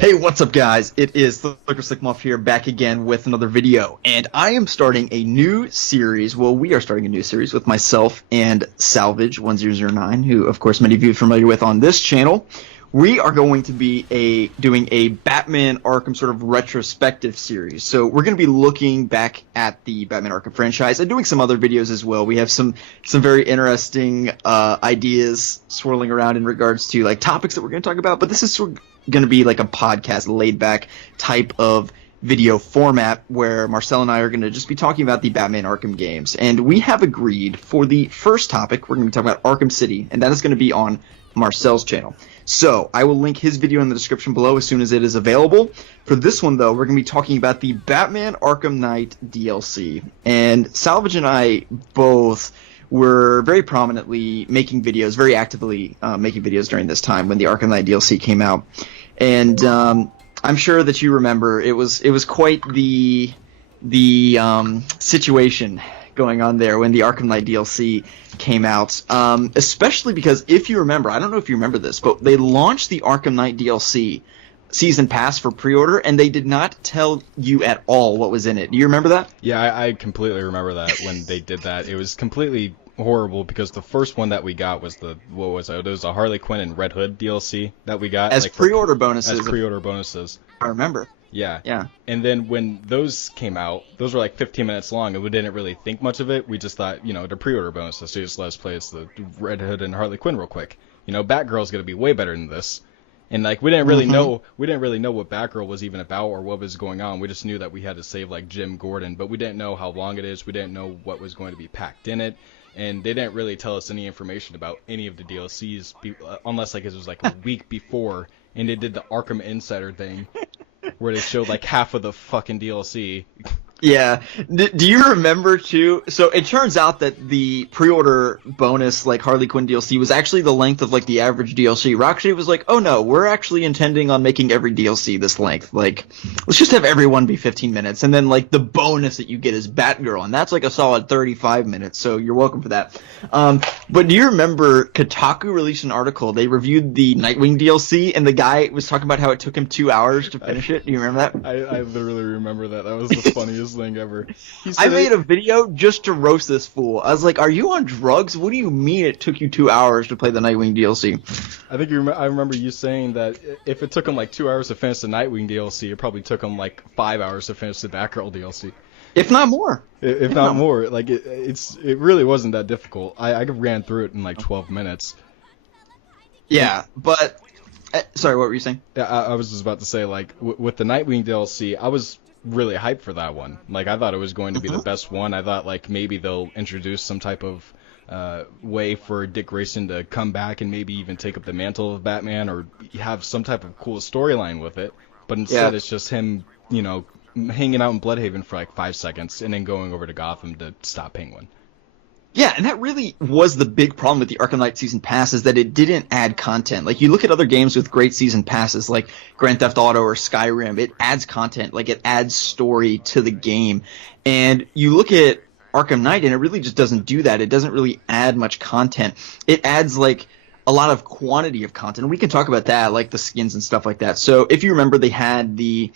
Hey, what's up, guys? It is Slicker Slickmuff here, back again with another video, and I am starting a new series. Well, we are starting a new series with myself and Salvage1009, who, of course, many of you are familiar with on this channel. We are going to be doing a Batman Arkham sort of retrospective series. So we're going to be looking back at the Batman Arkham franchise and doing some other videos as well. We have some very interesting ideas swirling around in regards to like topics that we're going to talk about. But this is sort of going to be like a podcast, laid back type of video format where Marcel and I are going to just be talking about the Batman Arkham games. And we have agreed for the first topic, we're going to be talking about Arkham City, and that is going to be on Marcel's channel. So I will link his video in the description below as soon as it is available. For this one, though, we're going to be talking about the Batman Arkham Knight DLC. And Salvage and I both were very prominently making videos, very actively making videos during this time when the Arkham Knight DLC came out. And I'm sure that you remember it was quite the situation going on there when the Arkham Knight DLC came out, especially because if you remember, I don't know if you remember this, but they launched the Arkham Knight DLC Season Pass for pre-order, and they did not tell you at all what was in it. Do you remember that? Yeah, I completely remember that when they did that. It was completely horrible because the first one that we got was it was a Harley Quinn and Red Hood DLC that we got as like, pre-order bonuses. As pre-order bonuses. I remember. Yeah. Yeah. And then when those came out, those were like 15 minutes long, and we didn't really think much of it. We just thought, they're pre-order bonuses, so just let us play as the Red Hood and Harley Quinn real quick. Batgirl's gonna be way better than this. And like we didn't really know what Batgirl was even about or what was going on. We just knew that we had to save like Jim Gordon, but we didn't know how long it is. We didn't know what was going to be packed in it, and they didn't really tell us any information about any of the DLCs unless like it was like a week before, and they did the Arkham Insider thing where they showed like half of the fucking DLC. Yeah. Do you remember too? So it turns out that the pre-order bonus, like Harley Quinn DLC, was actually the length of like the average DLC. Rocksteady was like, "Oh no, we're actually intending on making every DLC this length. Like, let's just have everyone be 15 minutes, and then like the bonus that you get is Batgirl, and that's like a solid 35 minutes. So you're welcome for that." But do you remember Kotaku released an article? They reviewed the Nightwing DLC, and the guy was talking about how it took him 2 hours to finish it. Do you remember that? I literally remember that. That was the funniest thing ever. I made a video just to roast this fool. I was like, "Are you on drugs? What do you mean it took you 2 hours to play the Nightwing DLC?" I think I remember you saying that if it took him like 2 hours to finish the Nightwing DLC, it probably took him like 5 hours to finish the Batgirl DLC. If not more. If not more. Like it really wasn't that difficult. I ran through it in like 12 minutes. Yeah, but sorry, what were you saying? Yeah, I was just about to say like with the Nightwing DLC, I was really hyped for that one. Like I thought it was going to be the best one. I thought like maybe they'll introduce some type of way for Dick Grayson to come back and maybe even take up the mantle of Batman or have some type of cool storyline with it. But instead it's just him, hanging out in Bloodhaven for like 5 seconds and then going over to Gotham to stop Penguin. Yeah, and that really was the big problem with the Arkham Knight Season Pass, is that it didn't add content. Like, you look at other games with great Season Passes, like Grand Theft Auto or Skyrim, it adds content, like it adds story to the game. And you look at Arkham Knight, and it really just doesn't do that. It doesn't really add much content. It adds, like, a lot of quantity of content. And we can talk about that, like the skins and stuff like that. So, if you remember, they had the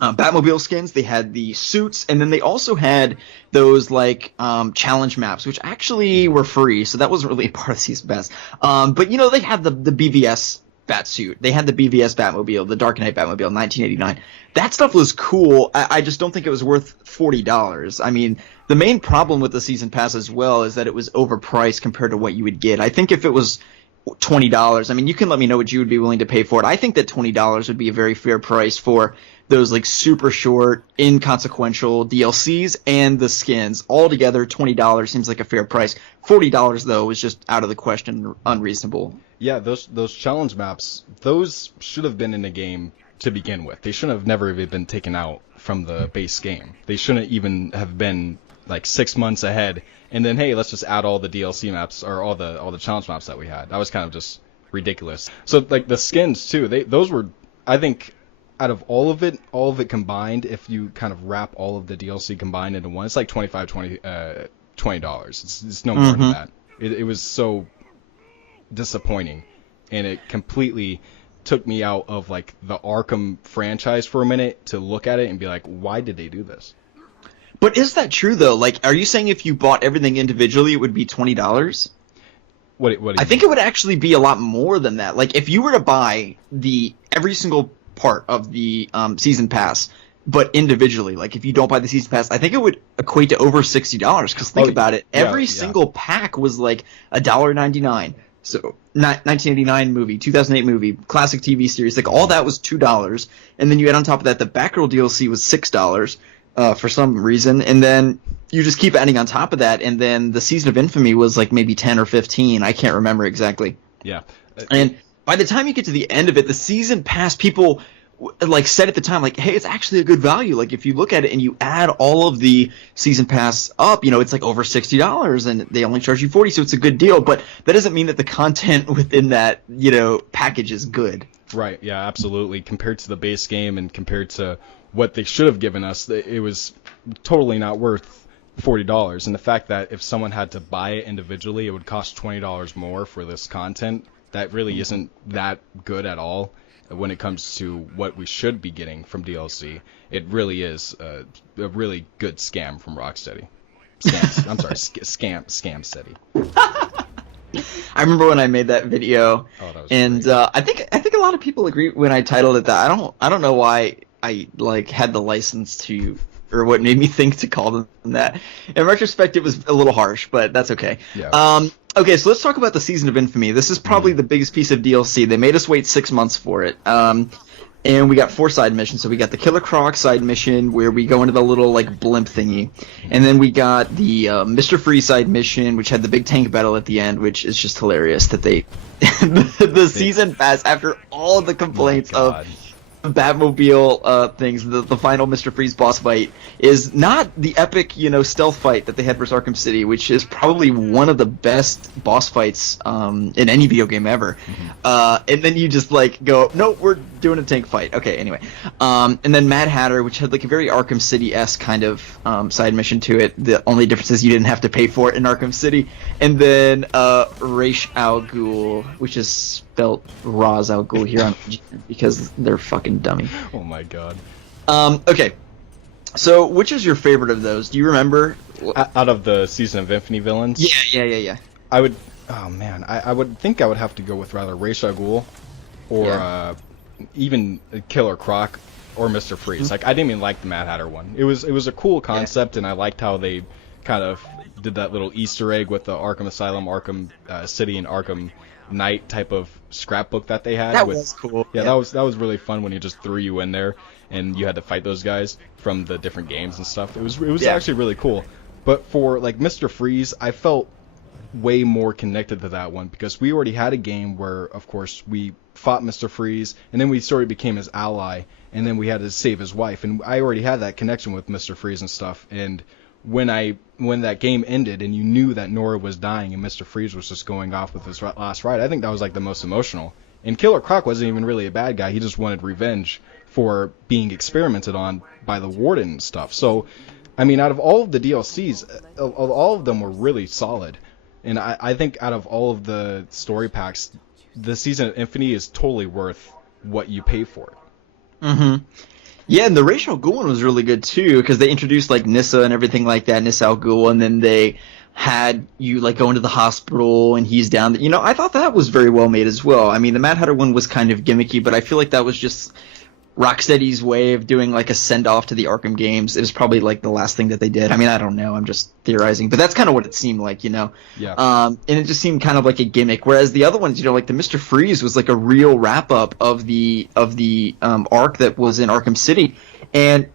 Batmobile skins, they had the suits, and then they also had those like challenge maps, which actually were free, so that wasn't really a part of Season Pass. But they had the BVS Batsuit, they had the BVS Batmobile, the Dark Knight Batmobile, 1989. That stuff was cool. I just don't think it was worth $40. I mean, the main problem with the Season Pass as well is that it was overpriced compared to what you would get. I think if it was $20, I mean, you can let me know what you would be willing to pay for it. I think that $20 would be a very fair price for those like super short, inconsequential DLCs and the skins. All together, $20 seems like a fair price. $40 though is just out of the question, unreasonable. Yeah, those challenge maps, those should have been in the game to begin with. They shouldn't have never even been taken out from the base game. They shouldn't even have been like 6 months ahead. And then hey, let's just add all the DLC maps or all the challenge maps that we had. That was kind of just ridiculous. So like the skins too, those were, I think, out of all of it combined, if you kind of wrap all of the DLC combined into one, it's like $20. It's no more than that. It was so disappointing, and it completely took me out of like the Arkham franchise for a minute to look at it and be like, why did they do this? But is that true though? Like, are you saying if you bought everything individually, it would be $20? What do you I think it would actually be a lot more than that. Like, if you were to buy every single part of the season pass, but individually, like if you don't buy the season pass, I think it would equate to over $60. Because think about it, every single pack was like $1.99. So 1989 movie, 2008 movie, classic TV series, like all that was $2, and then you add on top of that the Batgirl DLC was $6 for some reason, and then you just keep adding on top of that, and then the Season of Infamy was like maybe 10 or 15, I can't remember exactly. Yeah. And by the time you get to the end of it, the season pass, people like said at the time, like, hey, it's actually a good value. Like if you look at it and you add all of the season pass up, it's like over $60, and they only charge you $40, so it's a good deal. But that doesn't mean that the content within that package is good. Right. Yeah. Absolutely. Compared to the base game and compared to what they should have given us, it was totally not worth $40. And the fact that if someone had to buy it individually, it would cost $20 more for this content, that really isn't that good at all when it comes to what we should be getting from DLC. It really is a really good scam from Rocksteady. I'm sorry, scam steady. I remember when I made that video, and I think a lot of people agree when I titled it that. I don't know why I had the license to, or what made me think to call them that. In retrospect, it was a little harsh, but that's okay. Yeah. Okay, so let's talk about the Season of Infamy. This is probably the biggest piece of DLC. They made us wait 6 months for it. And we got 4 side missions. So we got the Killer Croc side mission where we go into the little like blimp thingy, and then we got the Mr. Freeze side mission, which had the big tank battle at the end, which is just hilarious that they the season pass after all of the complaints of Batmobile things, the final Mr. Freeze boss fight is not the epic, stealth fight that they had versus Arkham City, which is probably one of the best boss fights in any video game ever. And then you just like go, no, we're doing a tank fight. Okay, anyway. And then Mad Hatter, which had like a very Arkham City-esque kind of side mission to it. The only difference is you didn't have to pay for it in Arkham City. And then Ra's al Ghul, which is spelt Ra's al Ghul here on because they're fucking dummy. Oh my god. Okay. So, which is your favorite of those? Do you remember? Out of the Season of Infamy villains? Yeah. I would. Oh man, I would think I would have to go with rather Ra's al Ghul, or even Killer Croc, or Mr. Freeze. Like I didn't even like the Mad Hatter one. It was a cool concept, and I liked how they kind of did that little Easter egg with the Arkham Asylum, Arkham City, and Arkham Knight type of scrapbook that they had. That was cool. Yeah, that was really fun when he just threw you in there and you had to fight those guys from the different games and stuff. It was actually really cool. But for like Mr. Freeze, I felt way more connected to that one because we already had a game where, of course, we fought Mr. Freeze and then we sort of became his ally and then we had to save his wife, and I already had that connection with Mr. Freeze and stuff. And when that game ended and you knew that Nora was dying and Mr. Freeze was just going off with his last ride, I think that was like the most emotional. And Killer Croc wasn't even really a bad guy. He just wanted revenge for being experimented on by the Warden and stuff. So, I mean, out of all of the DLCs, all of them were really solid. And I think out of all of the story packs, the Season of Infamy is totally worth what you pay for it. Mm-hmm. Yeah, and the Ra's al Ghul one was really good too, because they introduced like Nissa and everything like that, Nissa al Ghul, and then they had you like go into the hospital and he's down there. I thought that was very well made as well. I mean, the Mad Hatter one was kind of gimmicky, but I feel like that was just Rocksteady's way of doing like a send-off to the Arkham games. It was probably like the last thing that they did. I mean, I don't know. I'm just theorizing, but that's kind of what it seemed like, Yeah. And it just seemed kind of like a gimmick. Whereas the other ones, like the Mr. Freeze was like a real wrap-up of the arc that was in Arkham City, and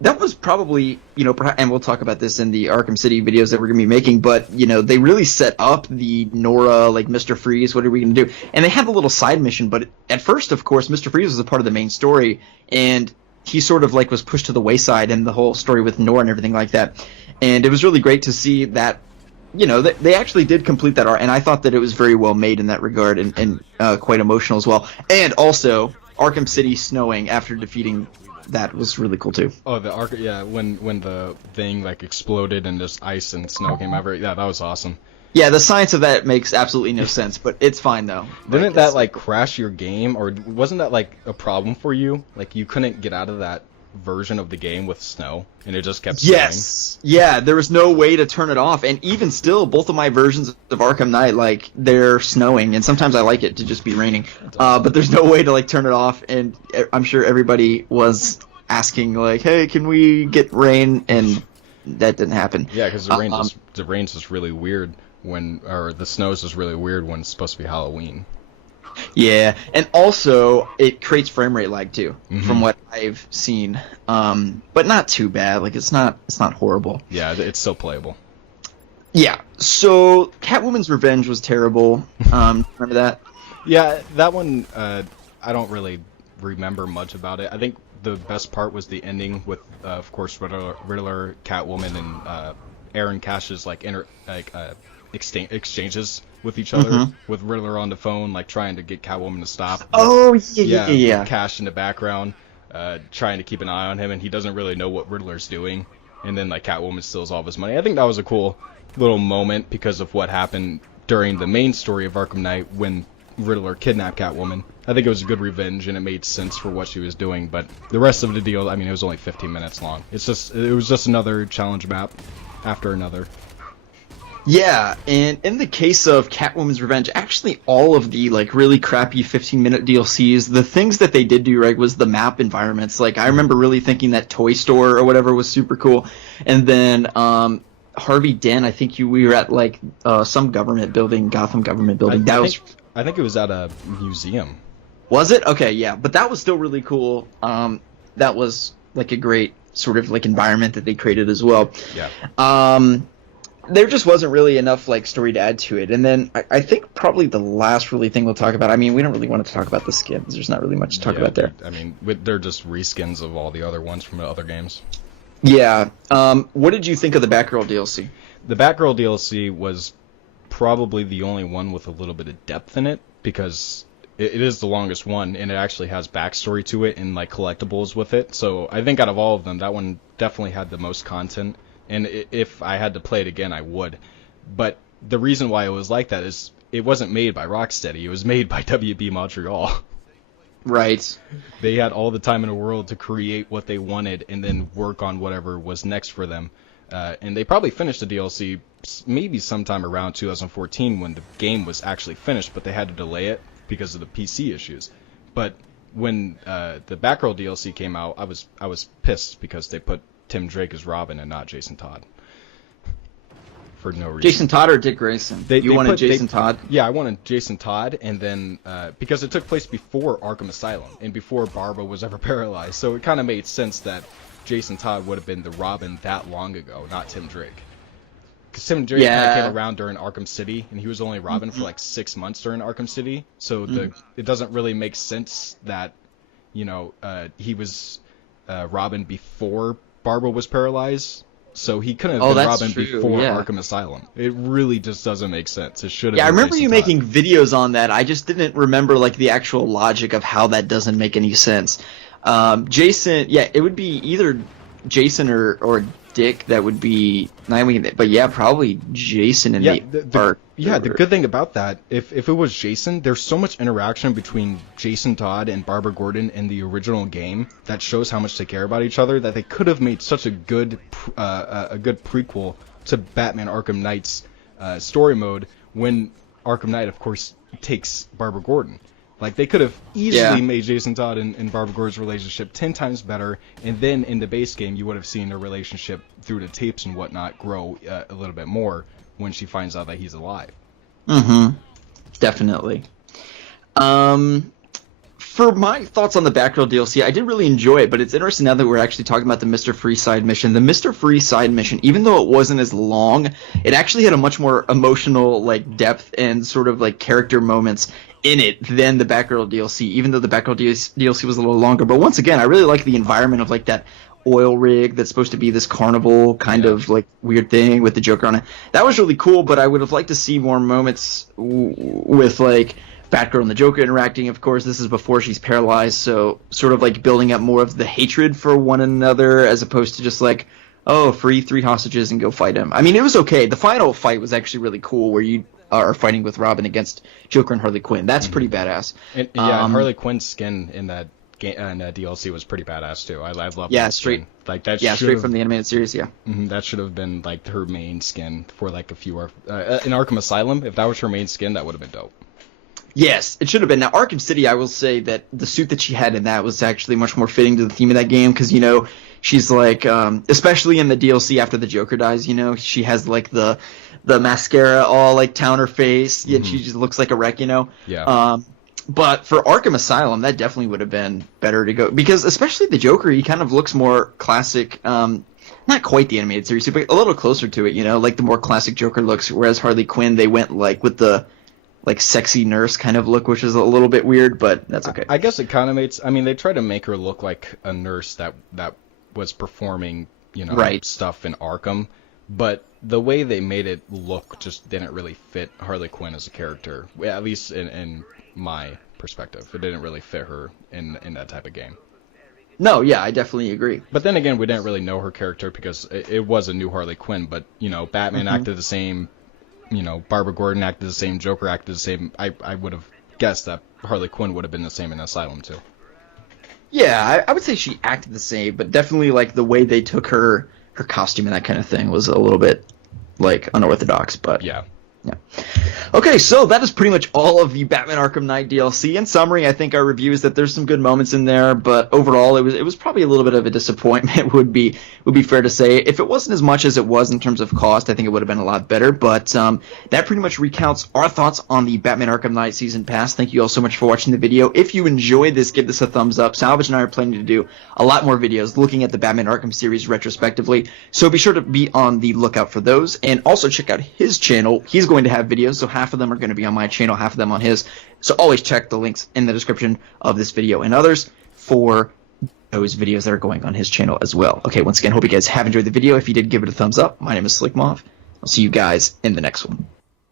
that was probably, and we'll talk about this in the Arkham City videos that we're going to be making, but, they really set up the Nora, like, Mr. Freeze, what are we going to do? And they had a little side mission, but at first, of course, Mr. Freeze was a part of the main story, and he sort of, like, was pushed to the wayside in the whole story with Nora and everything like that. And it was really great to see that, they actually did complete that arc, and I thought that it was very well made in that regard, and quite emotional as well. And also, Arkham City snowing after defeating that was really cool too. Oh, the when the thing like exploded and just ice and snow came over. Yeah, that was awesome. Yeah, the science of that makes absolutely no sense, but it's fine though. Didn't that like crash your game, or wasn't that like a problem for you? Like you couldn't get out of that version of the game with snow, and it just kept snowing? Yes. Yeah, there was no way to turn it off, and even still, both of my versions of Arkham Knight, like, they're snowing, and sometimes I like it to just be raining. But there's no way to like turn it off, and I'm sure everybody was asking like, "Hey, can we get rain?" And that didn't happen. Yeah, because the rain's just really weird or the snow's just really weird when it's supposed to be Halloween. Yeah, and also it creates frame rate lag too, Mm-hmm. from what I've seen. But not too bad. Like it's not horrible. Yeah, it's still playable. Yeah. So Catwoman's Revenge was terrible. Remember that? Yeah, that one I don't really remember much about it. I think the best part was the ending with, of course, Riddler, Catwoman, and Aaron Cash's like exchanges with each other, with Riddler on the phone, like trying to get Catwoman to stop. Oh yeah. Cash in the background, trying to keep an eye on him, and he doesn't really know what Riddler's doing. And then like Catwoman steals all of his money. I think that was a cool little moment because of what happened during the main story of Arkham Knight when Riddler kidnapped Catwoman. I think it was a good revenge, and it made sense for what she was doing. But the rest of the deal, I mean, it was only 15 minutes long. It was just another challenge map after another. Yeah, and in the case of Catwoman's Revenge, actually all of the like really crappy 15-minute DLCs, the things that they did do right was the map environments. Like I remember really thinking that toy store or whatever was super cool, and then Harvey Dent, I think we were at like some government building, Gotham government building. I think it was at a museum. Was it? Okay, yeah, but that was still really cool. That was like a great sort of like environment that they created as well. Yeah. There just wasn't really enough like story to add to it. And then I think probably the last really thing we'll talk about, I mean, we don't really want to talk about the skins. There's not really much to talk about there. I mean, they're just reskins of all the other ones from the other games. Yeah. What did you think of the Batgirl DLC? The Batgirl DLC was probably the only one with a little bit of depth in it, because it is the longest one, and it actually has backstory to it and like collectibles with it. So I think out of all of them, that one definitely had the most content. And if I had to play it again, I would. But the reason why it was like that is it wasn't made by Rocksteady. It was made by WB Montreal. Right. They had all the time in the world to create what they wanted and then work on whatever was next for them. And they probably finished the DLC maybe sometime around 2014 when the game was actually finished, but they had to delay it because of the PC issues. But when the Batgirl DLC came out, I was pissed because they put Tim Drake as Robin and not Jason Todd. For no reason. Jason Todd or Dick Grayson? You wanted Jason Todd? Yeah, I wanted Jason Todd, and then because it took place before Arkham Asylum and before Barbara was ever paralyzed, so it kind of made sense that Jason Todd would have been the Robin that long ago, not Tim Drake. Because Tim Drake kind of came around during Arkham City, and he was only Robin for like 6 months during Arkham City, so it doesn't really make sense that, you know, he was Robin before Barbara was paralyzed, so he couldn't have been Robin before Arkham Asylum. It really just doesn't make sense. It should have been I remember Jason you Todd. making videos on that. I just didn't remember like the actual logic of how that doesn't make any sense. Jason, it would be either Jason or Dick that would be Nightwing, but yeah, probably Jason in the arc. Yeah, the good thing about that, if it was Jason, there's so much interaction between Jason Todd and Barbara Gordon in the original game that shows how much they care about each other, that they could have made such a good prequel to Batman Arkham Knight's story mode when Arkham Knight, of course, takes Barbara Gordon. Like, they could have easily made Jason Todd and Barbara Gordon's relationship 10 times better, and then in the base game, you would have seen their relationship through the tapes and whatnot grow a little bit more when she finds out that he's alive. Mm-hmm. Definitely. For my thoughts on the Batgirl DLC, I did really enjoy it, but it's interesting now that we're actually talking about the Mr. Free side mission. The Mr. Free side mission, even though it wasn't as long, it actually had a much more emotional like depth and sort of like character moments in it than the Batgirl DLC, even though the Batgirl DLC was a little longer. But once again, I really like the environment of like that oil rig that's supposed to be this carnival kind of like weird thing with the Joker on it. That was really cool, but I would have liked to see more moments with like Batgirl and the Joker interacting. Of course, this is before she's paralyzed, so sort of like building up more of the hatred for one another as opposed to just like oh, free 3 hostages and go fight him. I mean, it was okay. The final fight was actually really cool, where you are fighting with Robin against Joker and Harley Quinn. That's pretty badass. And, yeah, Harley Quinn's skin in that game and DLC was pretty badass too. I love that straight skin. Like that. Yeah, straight from the animated series. Yeah. That should have been like her main skin for like a few in Arkham Asylum. If that was her main skin, that would have been dope. Yes, it should have been. Now, Arkham City, I will say that the suit that she had in that was actually much more fitting to the theme of that game, because, you know, she's like, especially in the DLC after the Joker dies, you know, she has like the mascara all like down her face, and she just looks like a wreck, you know. Yeah. But for Arkham Asylum, that definitely would have been better to go, because especially the Joker, he kind of looks more classic. Not quite the animated series, but a little closer to it, you know, like the more classic Joker looks. Whereas Harley Quinn, they went like with the like sexy nurse kind of look, which is a little bit weird, but that's okay. I guess it kind of makes. I mean, they try to make her look like a nurse that was performing, you know, stuff in Arkham, but the way they made it look just didn't really fit Harley Quinn as a character. At least in my perspective, it didn't really fit her in that type of game. No, yeah, I definitely agree. But then again, we didn't really know her character because it was a new Harley Quinn. But you know, Batman acted the same. You know, Barbara Gordon acted the same, Joker acted the same. I would have guessed that Harley Quinn would have been the same in Asylum too. Yeah, I would say she acted the same, but definitely like the way they took her costume and that kind of thing was a little bit like unorthodox. But yeah. Okay, so that is pretty much all of the Batman Arkham Knight DLC. In summary, I think our review is that there's some good moments in there, but overall it was probably a little bit of a disappointment, would be fair to say. If it wasn't as much as it was in terms of cost, I think it would have been a lot better. But that pretty much recounts our thoughts on the Batman Arkham Knight Season Pass. Thank you all so much for watching the video. If you enjoyed this, give this a thumbs up. Salvage and I are planning to do a lot more videos looking at the Batman Arkham series retrospectively, so be sure to be on the lookout for those. And also check out his channel. He's going to have videos, so half of them are going to be on my channel, half of them on his. So always check the links in the description of this video and others for those videos that are going on his channel as well. Okay, once again, hope you guys have enjoyed the video. If you did, give it a thumbs up. My name is Slick Mauve. I'll see you guys in the next one.